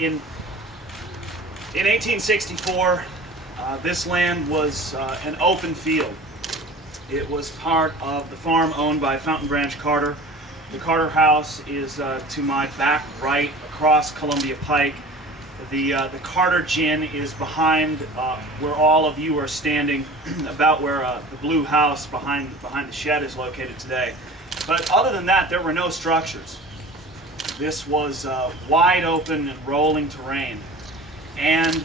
In 1864, this land was an open field. It was part of the farm owned by Fountain Branch Carter. The Carter House is to my back right across Columbia Pike. The Carter Gin is behind where all of you are standing, about where the blue house behind the shed is located today. But other than that, there were no structures. This was wide open and rolling terrain. And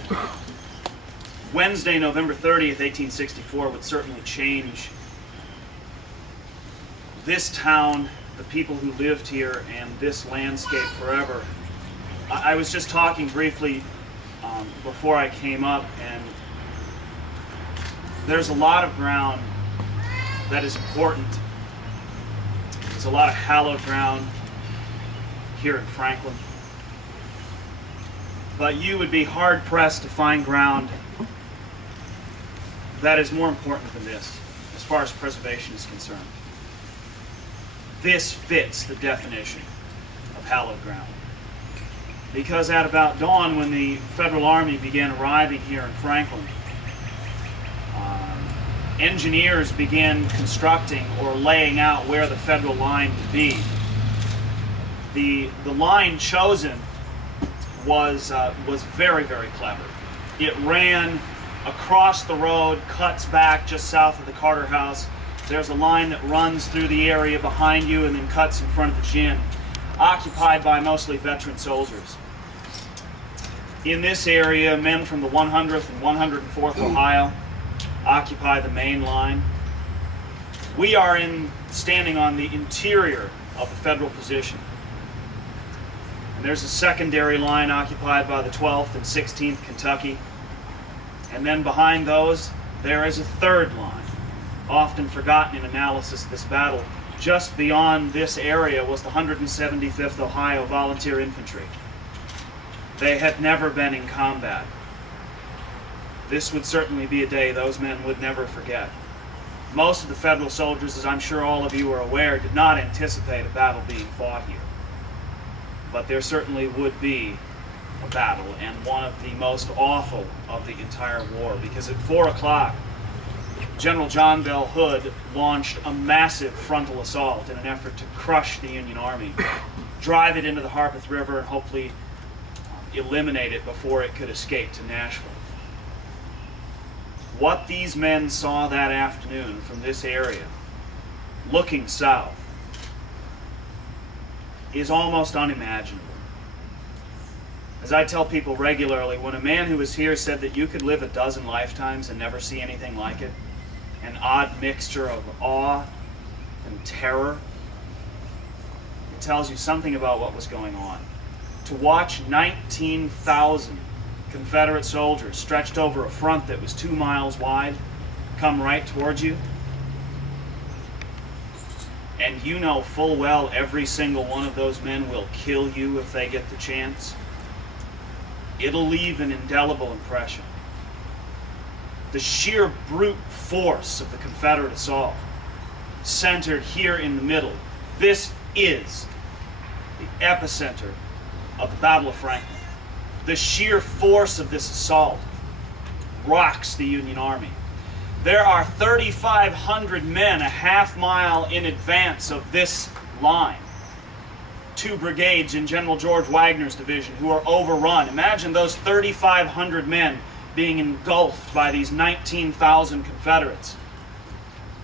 Wednesday, November 30th, 1864 would certainly change this town, the people who lived here, and this landscape forever. I was just talking briefly before I came up, and there's a lot of ground that is important. There's a lot of hallowed ground here in Franklin. But you would be hard-pressed to find ground that is more important than this, as far as preservation is concerned. This fits the definition of hallowed ground. Because at about dawn, when the Federal Army began arriving here in Franklin, engineers began constructing or laying out where the Federal line would be. The line chosen was very, very clever. It ran across the road, cuts back just south of the Carter House. There's a line that runs through the area behind you and then cuts in front of the gym, occupied by mostly veteran soldiers. In this area, men from the 100th and 104th Ohio occupy the main line. We are standing on the interior of the Federal position. And there's a secondary line occupied by the 12th and 16th Kentucky. And then behind those, there is a third line, often forgotten in analysis of this battle. Just beyond this area was the 175th Ohio Volunteer Infantry. They had never been in combat. This would certainly be a day those men would never forget. Most of the Federal soldiers, as I'm sure all of you are aware, did not anticipate a battle being fought here. But there certainly would be a battle, and one of the most awful of the entire war, because at 4 o'clock, General John Bell Hood launched a massive frontal assault in an effort to crush the Union Army, drive it into the Harpeth River, and hopefully eliminate it before it could escape to Nashville. What these men saw that afternoon from this area, looking south, is almost unimaginable. As I tell people regularly, when a man who was here said that you could live a dozen lifetimes and never see anything like it, an odd mixture of awe and terror, it tells you something about what was going on. To watch 19,000 Confederate soldiers stretched over a front that was 2 miles wide come right towards you, and you know full well every single one of those men will kill you if they get the chance, it'll leave an indelible impression. The sheer brute force of the Confederate assault, centered here in the middle, this is the epicenter of the Battle of Franklin. The sheer force of this assault rocks the Union Army. There are 3,500 men a half mile in advance of this line. 2 brigades in General George Wagner's division who are overrun. Imagine those 3,500 men being engulfed by these 19,000 Confederates.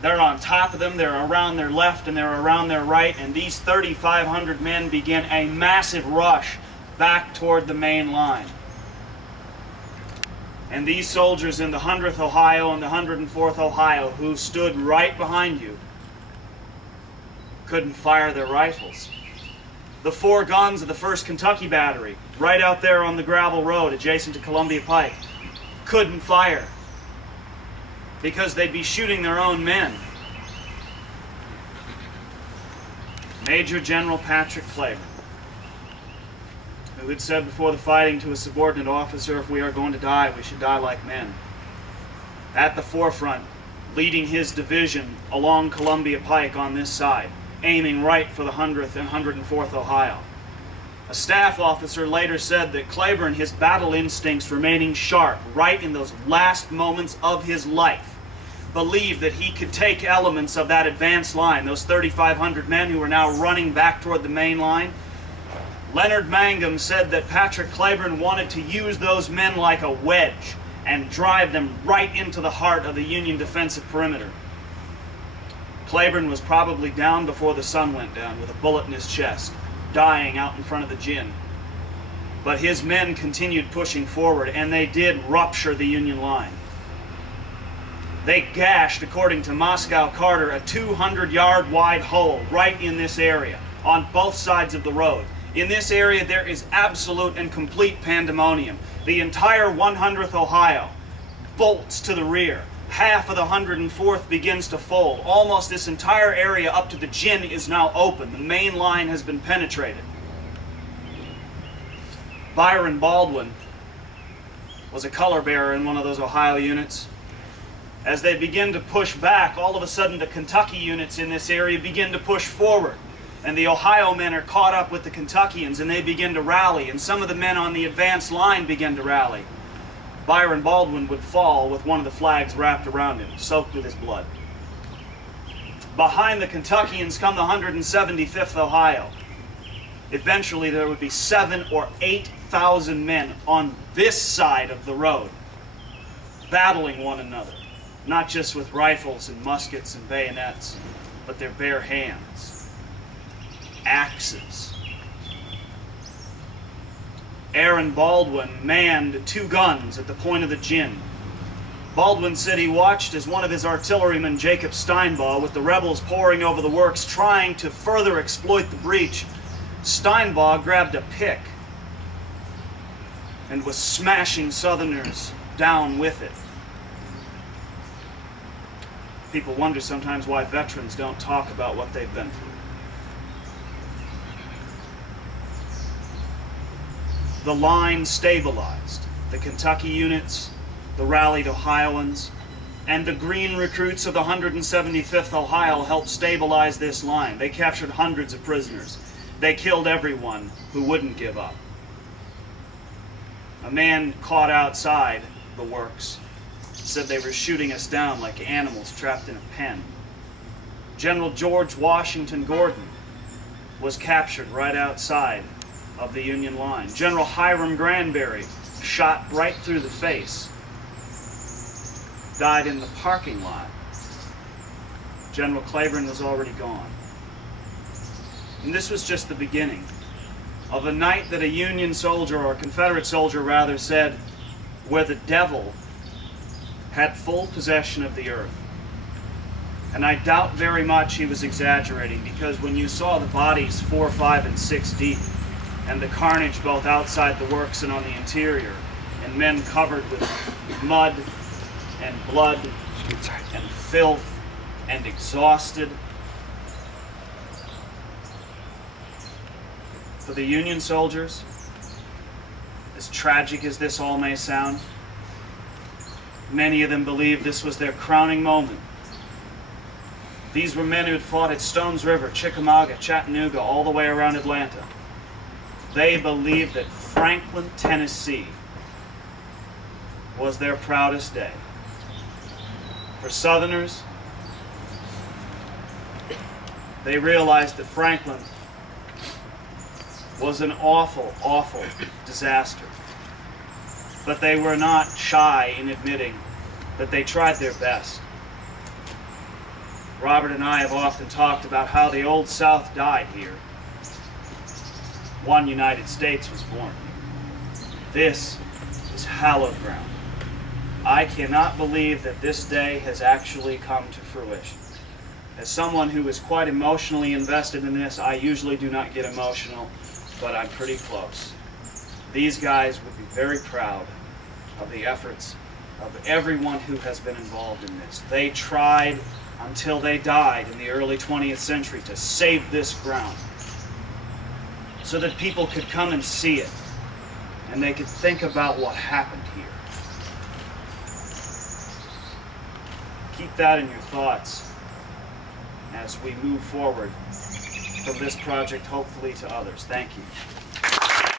They're on top of them, they're around their left and they're around their right, and these 3,500 men begin a massive rush back toward the main line. And these soldiers in the 100th Ohio and the 104th Ohio, who stood right behind you, couldn't fire their rifles. The 4 guns of the 1st Kentucky Battery, right out there on the gravel road adjacent to Columbia Pike, couldn't fire because they'd be shooting their own men. Major General Patrick Cleburne, who had said before the fighting to a subordinate officer, if we are going to die, we should die like men, at the forefront, leading his division along Columbia Pike on this side, aiming right for the 100th and 104th Ohio. A staff officer later said that Claiborne, his battle instincts remaining sharp right in those last moments of his life, believed that he could take elements of that advance line, those 3,500 men who were now running back toward the main line. Leonard Mangum said that Patrick Claiborne wanted to use those men like a wedge and drive them right into the heart of the Union defensive perimeter. Claiborne was probably down before the sun went down with a bullet in his chest, dying out in front of the gin. But his men continued pushing forward, and they did rupture the Union line. They gashed, according to Moscow Carter, a 200-yard wide hole right in this area, on both sides of the road. In this area, there is absolute and complete pandemonium. The entire 100th Ohio bolts to the rear. Half of the 104th begins to fold. Almost this entire area up to the gin is now open. The main line has been penetrated. Byron Baldwin was a color bearer in one of those Ohio units. As they begin to push back, all of a sudden the Kentucky units in this area begin to push forward. And the Ohio men are caught up with the Kentuckians, and they begin to rally, and some of the men on the advance line begin to rally. Byron Baldwin would fall with one of the flags wrapped around him, soaked with his blood. Behind the Kentuckians come the 175th Ohio. Eventually there would be 7,000 or 8,000 men on this side of the road, battling one another, not just with rifles and muskets and bayonets, but their bare hands, axes. Aaron Baldwin manned 2 guns at the point of the gin. Baldwin said he watched as one of his artillerymen, Jacob Steinbaugh, with the rebels pouring over the works, trying to further exploit the breach. Steinbaugh grabbed a pick and was smashing Southerners down with it. People wonder sometimes why veterans don't talk about what they've been through. The line stabilized. The Kentucky units, the rallied Ohioans, and the green recruits of the 175th Ohio helped stabilize this line. They captured hundreds of prisoners. They killed everyone who wouldn't give up. A man caught outside the works said they were shooting us down like animals trapped in a pen. General George Washington Gordon was captured right outside of the Union line. General Hiram Granberry, shot right through the face, died in the parking lot. General Claiborne was already gone. And this was just the beginning of a night that a Union soldier, or a Confederate soldier rather, said, where the devil had full possession of the earth. And I doubt very much he was exaggerating, because when you saw the bodies 4, 5, and 6 deep, and the carnage both outside the works and on the interior, and men covered with mud and blood and filth and exhausted. For the Union soldiers, as tragic as this all may sound, many of them believed this was their crowning moment. These were men who had fought at Stones River, Chickamauga, Chattanooga, all the way around Atlanta. They believed that Franklin, Tennessee was their proudest day. For Southerners, they realized that Franklin was an awful, awful disaster. But they were not shy in admitting that they tried their best. Robert and I have often talked about how the Old South died here. One United States was born. This is hallowed ground. I cannot believe that this day has actually come to fruition. As someone who is quite emotionally invested in this, I usually do not get emotional, but I'm pretty close. These guys would be very proud of the efforts of everyone who has been involved in this. They tried until they died in the early 20th century to save this ground, so that people could come and see it, and they could think about what happened here. Keep that in your thoughts as we move forward from this project, hopefully to others. Thank you.